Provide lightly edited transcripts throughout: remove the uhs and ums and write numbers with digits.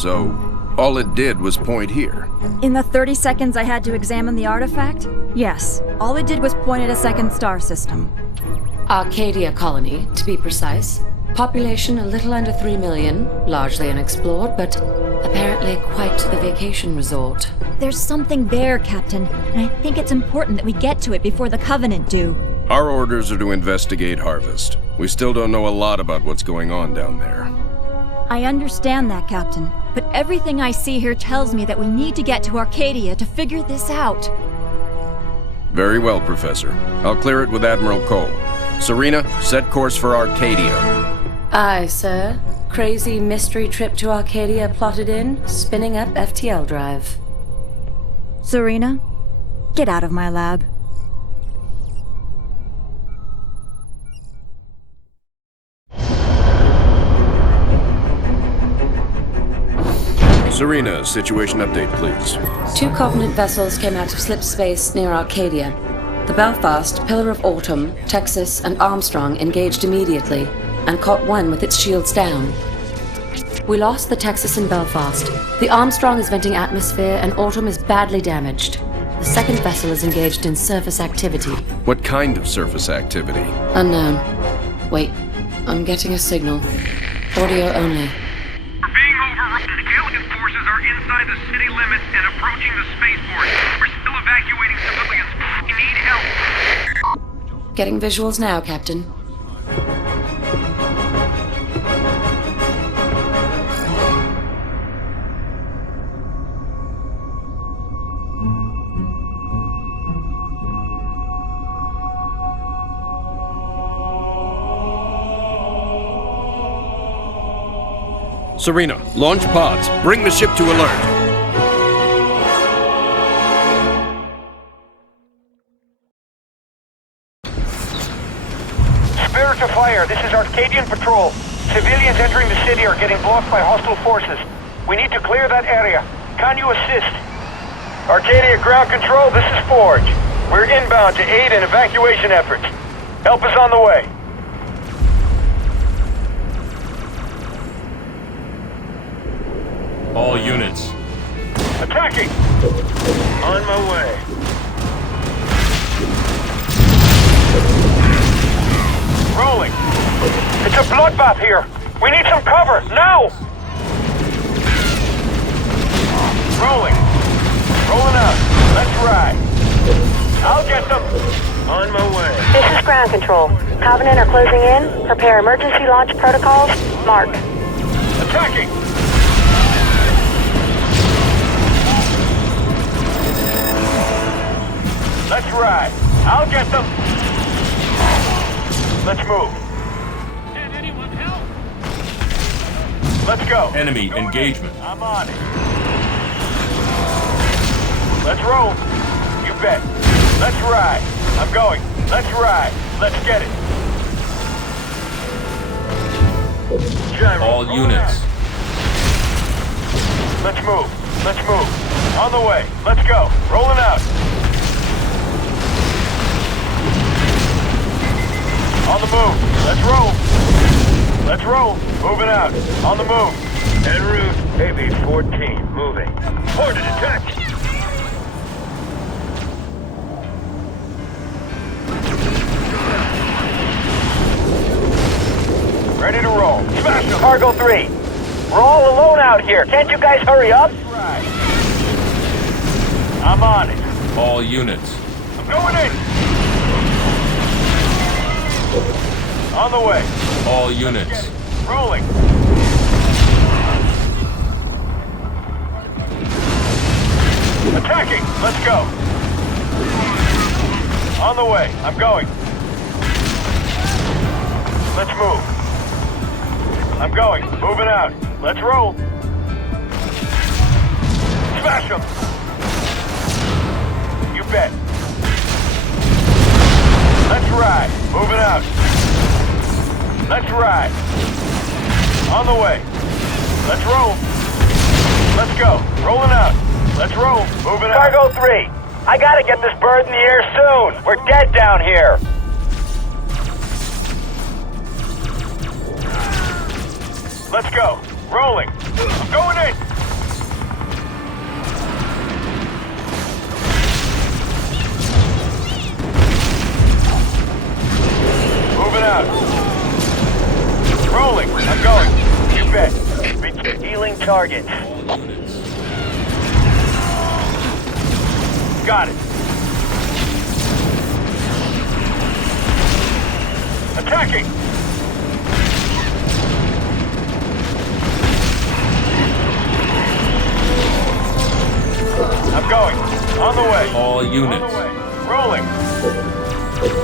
So, all it did was point here. In the 30 seconds I had to examine the artifact, yes, all it did was point at a second star system. Acadia colony, to be precise. Population a little under 3 million, largely unexplored, but apparently quite the vacation resort. There's something there, Captain, and I think it's important that we get to it before the Covenant do. Our orders are to investigate Harvest. We still don't know a lot about what's going on down there. I understand that, Captain, but everything I see here tells me that we need to get to Arcadia to figure this out. Very well, Professor. I'll clear it with Admiral Cole. Serena, set course for Arcadia. Aye, sir. Crazy mystery trip to Arcadia plotted in, spinning up FTL drive. Serena, get out of my lab. Serena, situation update, please. 2 Covenant vessels came out of slip space near Arcadia. The Belfast, Pillar of Autumn, Texas, and Armstrong engaged immediately, and caught one with its shields down. We lost the Texas and Belfast. The Armstrong is venting atmosphere, and Autumn is badly damaged. The second vessel is engaged in surface activity. What kind of surface activity? Unknown. Wait, I'm getting a signal. Audio only. We're being overrun. Alien forces are inside the city limits and approaching the spaceport. We're still evacuating civilians. We need help. Getting visuals now, Captain. Serena, launch pods. Bring the ship to alert. Spirit to fire. This is Arcadian Patrol. Civilians entering the city are getting blocked by hostile forces. We need to clear that area. Can you assist? Arcadia Ground Control, this is Forge. We're inbound to aid in evacuation efforts. Help is on the way. All units. Attacking! On my way. Rolling. It's a bloodbath here. We need some cover, now! Rolling. Rolling out. Let's ride. I'll get them. On my way. This is Ground Control. Covenant are closing in. Prepare emergency launch protocols. Mark. Attacking! Let's ride. I'll get them. Let's move. Can anyone help? Let's go. Enemy engagement. I'm on it. Let's roll. You bet. Let's ride. I'm going. Let's ride. Let's get it. Gyro. All units. Let's move. Let's move. On the way. Let's go. Rolling out. On the move. Let's roll. Let's roll. Moving out. On the move. En route. AB-14. Moving. Ordered attack. Ready to roll. Smash them. Cargo 3. We're all alone out here. Can't you guys hurry up? Right. I'm on it. All units. I'm going in. On the way. All units. Rolling. Attacking. Let's go. On the way. I'm going. Let's move. I'm going. Moving out. Let's roll. Smash them. You bet. Let's ride. Moving out. Let's ride. On the way. Let's roll. Let's go. Rolling out. Let's roll. Moving out. Cargo 3. I gotta get this bird in the air soon. We're dead down here. Let's go. Rolling. I'm going in. out. Rolling. I'm going. You bet. Healing targets. All units. Got it. Attacking. I'm going. On the way. All units. On the way. Rolling.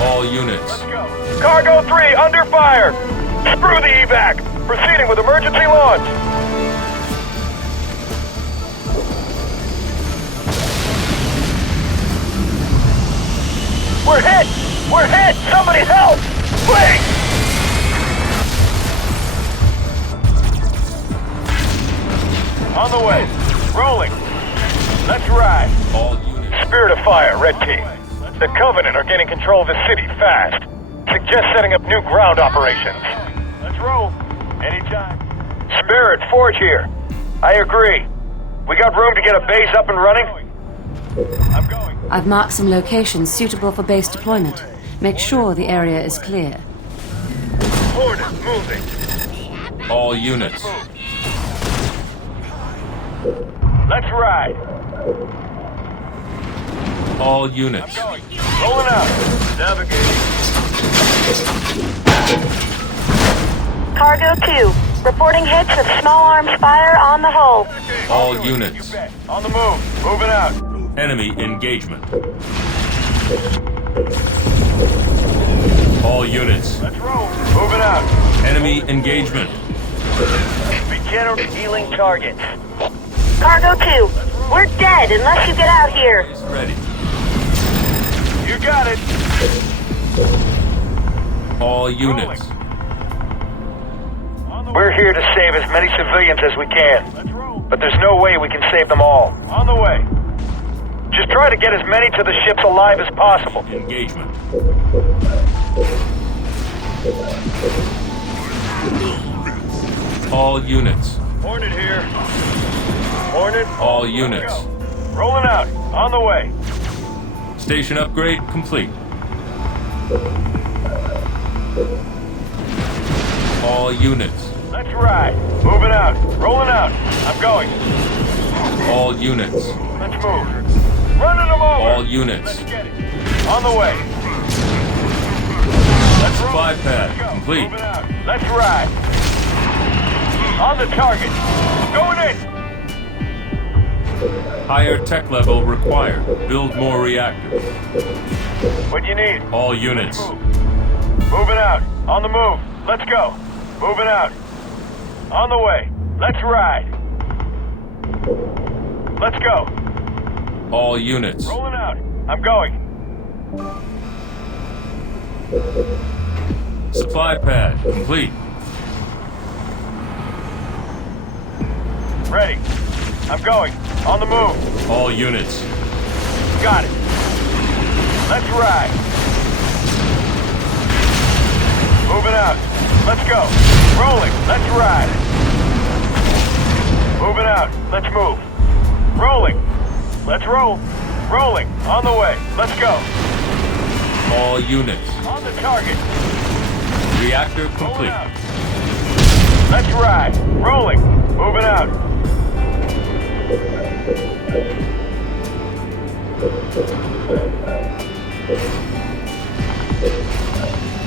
All units. Let's go. Cargo 3 under fire. Screw the evac. Proceeding with emergency launch. We're hit! We're hit! Somebody help! Please! On the way. Rolling. Let's ride. All units. Spirit of Fire, Red Team. The Covenant are gaining control of the city fast. Suggest setting up new ground operations. Let's roll. Anytime. Spirit, Forge here. I agree. We got room to get a base up and running? I'm going. I've marked some locations suitable for base deployment. Make sure the area is clear. Hornet moving. All units. Let's ride. All units. Going. Rolling out. Navigating. Cargo 2, reporting hits of small arms fire on the hull. All units. On the move. Moving out. Enemy engagement. All units. Let's roll. Moving out. Enemy engagement. Regenerate healing targets. Cargo 2, we're dead unless you get out here. Is ready. You got it. All units. We're here to save as many civilians as we can, but there's no way we can save them all. On the way. Just try to get as many to the ships alive as possible. Engagement. All units. Hornet here. Hornet. All units. Rolling out. On the way. Station upgrade complete. All units. Let's ride. Moving out. Rolling out. I'm going. All units. Let's move. Running them over. All units. Let's get it. On the way. Let's roll. Supply pad Let's go. complete. Moving out. Let's ride. On the target. Going in. Higher tech level required. Build more reactors. What do you need? All units. Move. Moving out. On the move. Let's go. Moving out. On the way. Let's ride. Let's go. All units. Rolling out. I'm going. Supply pad complete. Ready. I'm going. On the move. All units. Got it. Let's ride. Moving out. Let's go. Rolling. Let's ride. Moving out. Let's move. Rolling. Let's roll. Rolling. On the way. Let's go. All units. On the target. Reactor Rolling complete. out. Let's ride. Rolling. Moving out.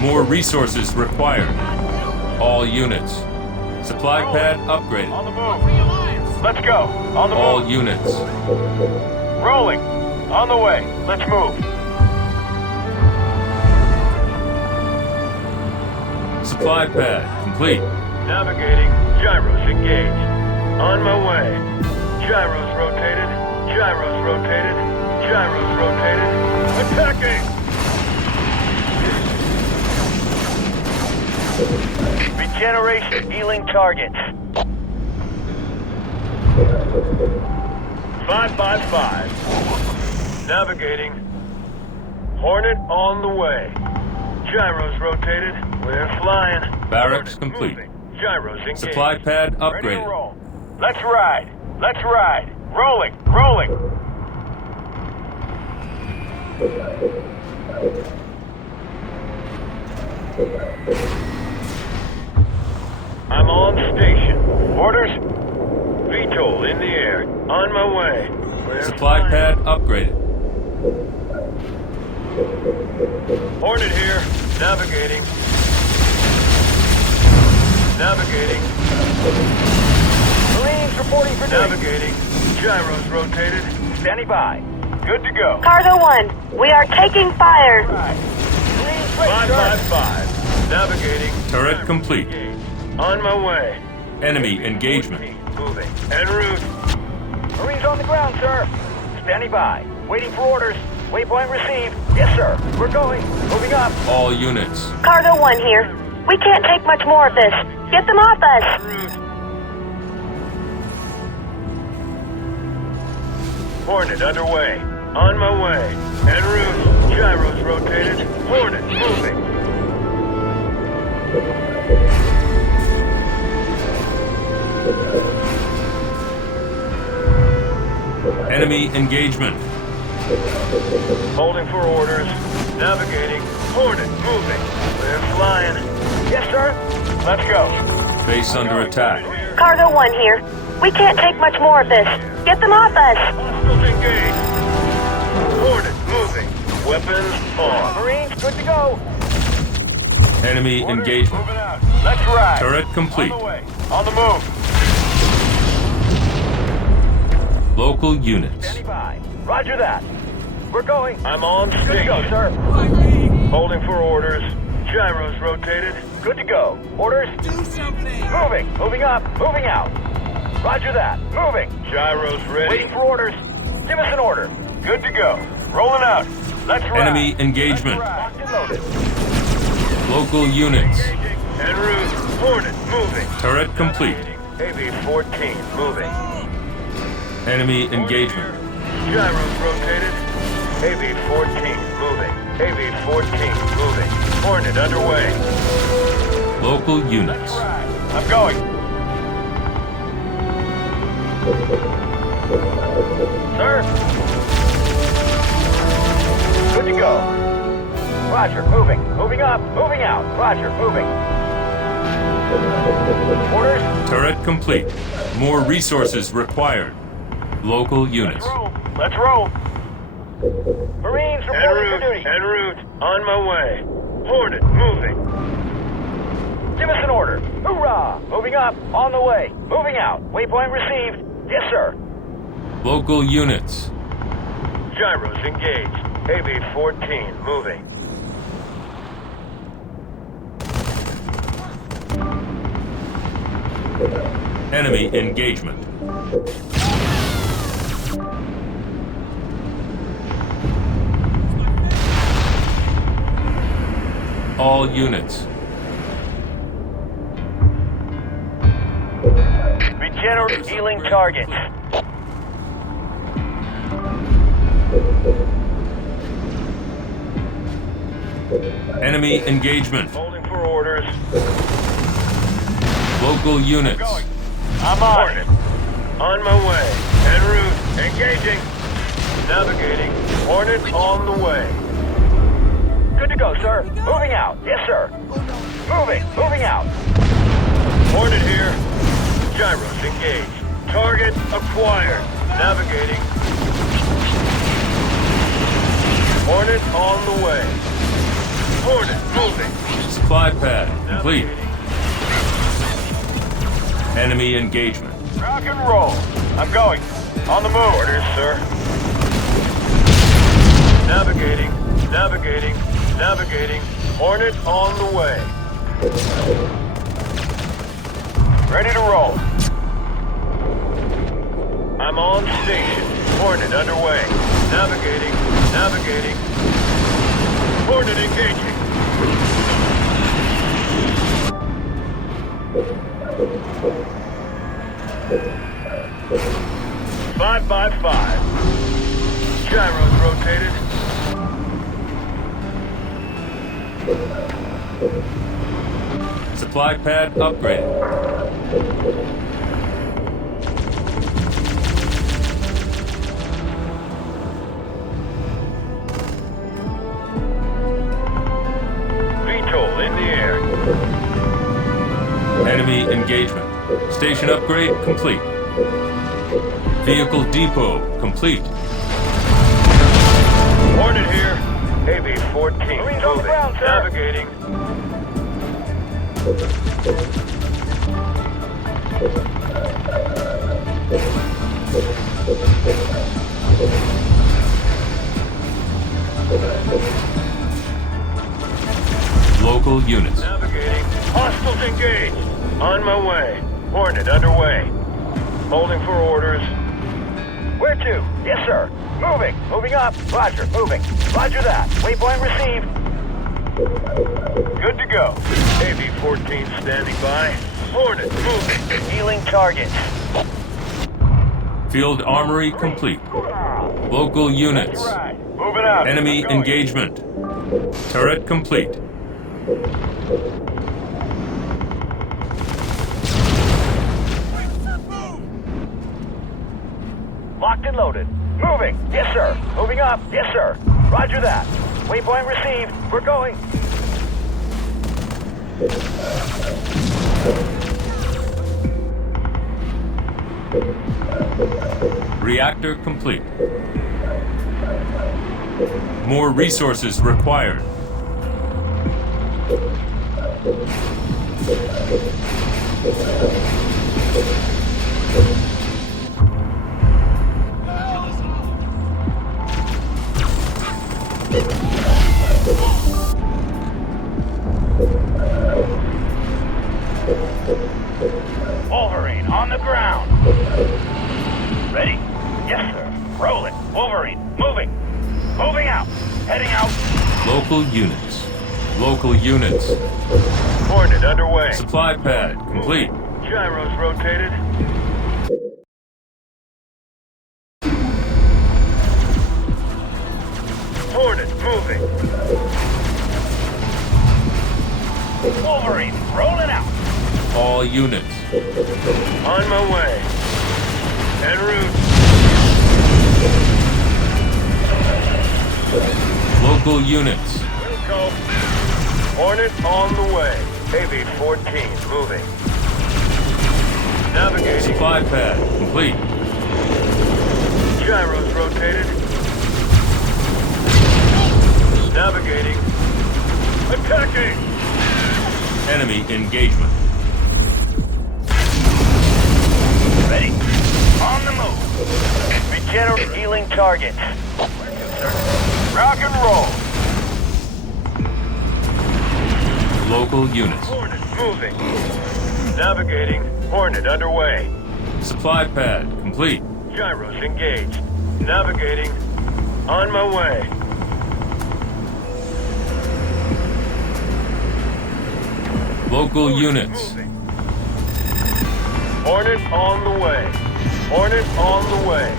More resources required. All units. Supply pad upgraded. On the move. Let's go. On the All move. units. Rolling. On the way. Let's move. Supply pad complete. Navigating. Gyros engaged. On my way. Gyros rotated. Gyros rotated. Gyros rotated. Attacking! Regeneration healing targets. 555. Navigating. Hornet on the way. Gyros rotated. We're flying. Barracks Hornet complete. moving. Gyros engaged. Supply pad Ready to upgraded. roll. Let's ride. Let's ride. Rolling. Rolling. I'm on station. Orders? VTOL in the air. On my way. We're Supply flying. pad upgraded. Hornet here. Navigating. Navigating. Marines reporting for duty. Navigating. Gyros rotated. Standing by. Good to go. Cargo 1, we are taking fire. Right. 555. Navigating. Turret complete. On my way. Enemy engagement. Moving. En route. Marines on the ground, sir. Standing by. Waiting for orders. Waypoint received. Yes, sir. We're going. Moving up. All units. Cargo 1 here. We can't take much more of this. Get them off us. En route. Hornet underway. On my way. En route. Gyros rotated. Hornet moving. Enemy engagement. Holding for orders. Navigating. Hornet moving. We're flying. Yes, sir. Let's go. Base under attack. Cargo 1 here. We can't take much more of this. Get them off us. Hostiles engaged. Hornet moving. Weapons on. Marines, good to go. Enemy Orders engagement. moving out. Let's ride. Turret complete. On the way. On the move. Local units. Standing by. Roger that. We're going. I'm on station. Good to go, sir. Holding for orders. Gyros rotated. Good to go. Orders? Do something. Moving. Moving up. Moving out. Roger that. Moving. Gyros ready. Waiting for orders. Give us an order. Good to go. Rolling out. Let's ride. Enemy engagement. Let's ride. Locked and loaded. Local units. Engaging. En route. Hornet moving. Turret complete. AB-14 moving. Enemy engagement. Gyros rotated. AB-14 moving. AB-14 moving. Hornet underway. Local units. I'm going. Sir? Good to go. Roger, moving. Moving up. Moving out. Roger, moving. Orders? Turret complete. More resources required. Local units. Let's roll. Marines reporting for duty. En route. On my way. Hornet moving. Give us an order. Hoorah! Moving up. On the way. Moving out. Waypoint received. Yes, sir. Local units. Gyros engaged. AB-14 moving. Enemy engagement. All units. Regenerate healing targets. Enemy engagement. Holding for orders. Local units. Going. I'm on it. On my way. En route. Engaging. Navigating. Hornet on the way. Good to go, sir. Moving out. Yes, sir. Moving. Moving out. Hornet here. Gyros engaged. Target acquired. Navigating. Hornet on the way. Hornet moving. Supply pad complete. Navigating. Enemy engagement. Rock and roll. I'm going. On the move. Orders, sir. Navigating. Navigating. Navigating. Hornet on the way. Ready to roll. I'm on station. Hornet underway. Navigating. Navigating. Hornet engaging. Five by five. Gyros rotated. Supply pad upgraded. VTOL in the Enemy engagement. Station upgrade complete. Vehicle depot complete. Hornet here. AB-14. Marines on the ground, sir. Navigating. Local units. Navigating. Hostiles engaged. On my way. Hornet underway. Holding for orders. Where to? Yes, sir. Moving. Moving up. Roger. Moving. Roger that. Waypoint received. Good to go. AB-14 standing by. Hornet moving. Healing targets. Field armory complete. Local units. Right. Moving out. Enemy Going. engagement. Turret complete. Locked and loaded. Moving. Yes, sir. Moving up. Yes, sir. Roger that. Waypoint received. We're going. Reactor complete. More resources required. Wolverine on the ground. Ready? Yes, sir. Rolling. Wolverine. Moving. Moving out. Heading out. Local units. Local units. Hornet underway. Supply pad complete. Gyros rotated. Hornet moving. Wolverine rolling out. All units. On my way. En route. Local units. We'll go. Hornet on the way. AB-14 moving. Navigating. Supply pad complete. Gyros rotated. Navigating. Attacking. Enemy engagement. Ready. On the move. Regenerate healing targets. Rock and roll. Local units. Hornet moving. Navigating. Hornet underway. Supply pad complete. Gyros engaged. Navigating. On my way. Local units. Moving. Hornet on the way. Hornet on the way.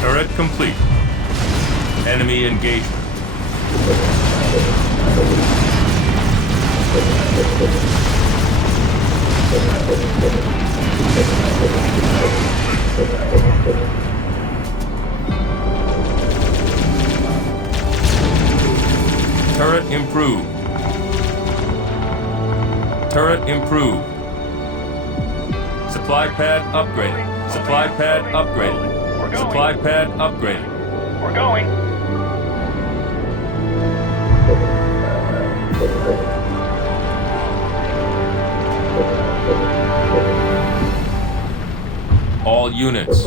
Turret complete. Enemy engagement. Turret improved. Turret improved. Supply pad upgraded. Supply pad upgraded. Supply pad upgraded. We're going. All units.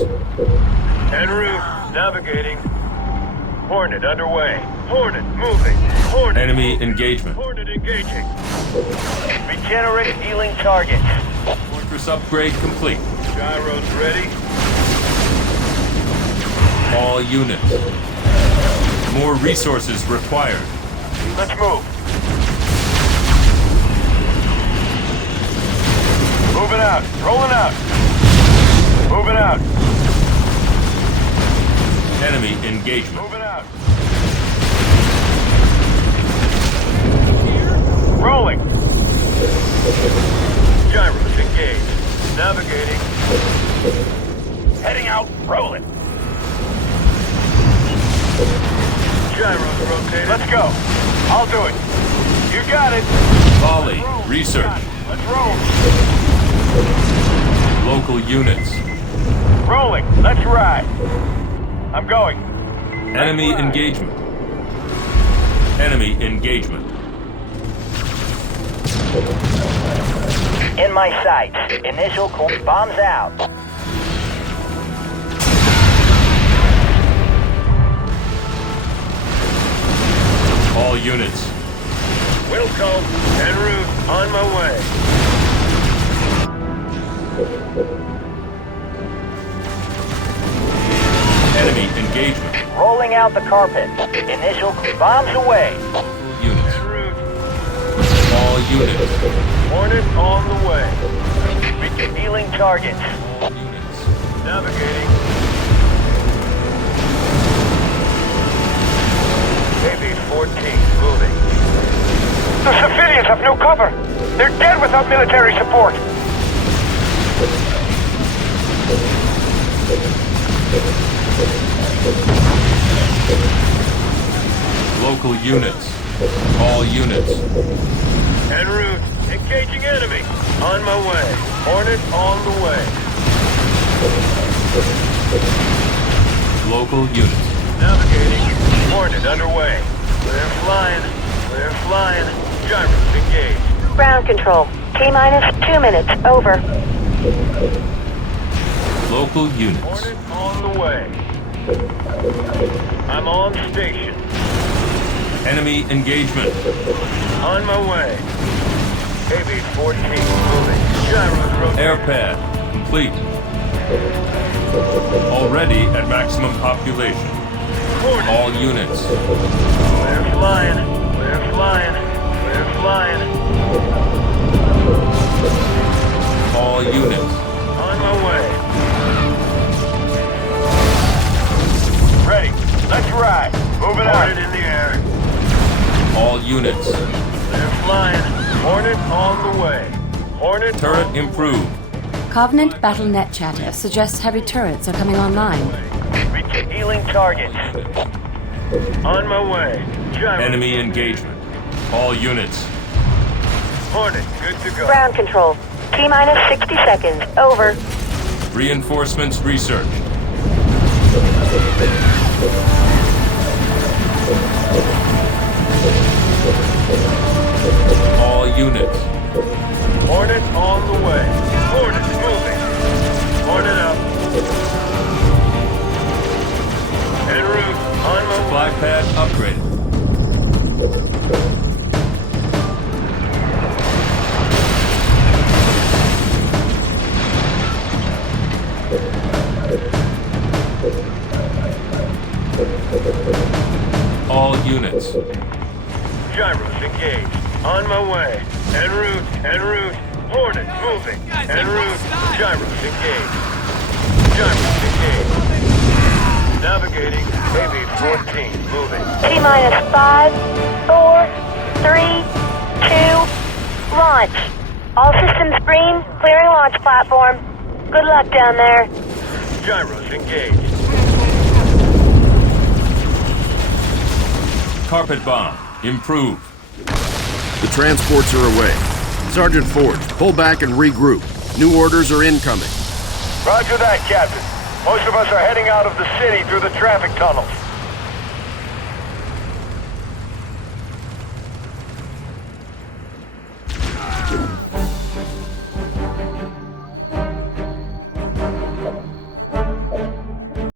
En route. Navigating. Hornet underway. Hornet moving. Hornet. Enemy engagement. Hornet engaging. Regenerate healing targets. Fortress upgrade complete. Gyros ready. All units. More resources required. Let's move. Moving out. Rolling out. Moving out. Enemy engagement. Moving out. Rolling. Gyros engaged. Navigating. Heading out. Rolling. Gyros rotated. Let's go. I'll do it. You got it. Volley. Research. Let's roll. Local units. Rolling. Let's ride. I'm going. Enemy engagement. Enemy engagement. In my sights. Initial bombs out. All units. Wilco, en route, on my way. Enemy engagement. Rolling out the carpet. Initial bombs away. Units. En route. All units. Hornet on the way. Healing targets. All units. Navigating. AB-14, moving. The civilians have no cover. They're dead without military support. Local units. All units. En route. Engaging enemy. On my way. Hornet on the way. Local units. Navigating. Hornet underway. We're flying. We're flying. Gyros engaged. Ground control. T-minus 2 minutes. Over. Local units. Hornet on the way. I'm on station. Enemy engagement. On my way. AB-14 moving. Gyros rotating. Air pad complete. Already at maximum population. Hornet. All units. We're flying. We're flying. We're flying. All units. On my way. Ready. Let's ride. Moving out. Hornet in the air. All units. They're flying. Hornet on the way. Hornet. Turret improved. Covenant BattleNet chatter suggests heavy turrets are coming online. Healing targets. On my way. Gyro. Enemy engagement. All units. Hornet, good to go. Ground control. T-minus 60 seconds. Over. Reinforcements research. All units. Hornet on the way. Hornet moving. Hornet up. En route. On my way. Supply pad upgraded. All units. Gyros engaged. On my way. En route. En route. Hornet moving. En route. Gyros engaged. Gyros engaged. Navigating. AB-14 moving. T-minus 5, 4, 3, 2, launch. All systems green. Clearing launch platform. Good luck down there. Gyros engaged. Carpet bomb improved. The transports are away. Sergeant Forge, pull back and regroup. New orders are incoming. Roger that, Captain. Most of us are heading out of the city through the traffic tunnels.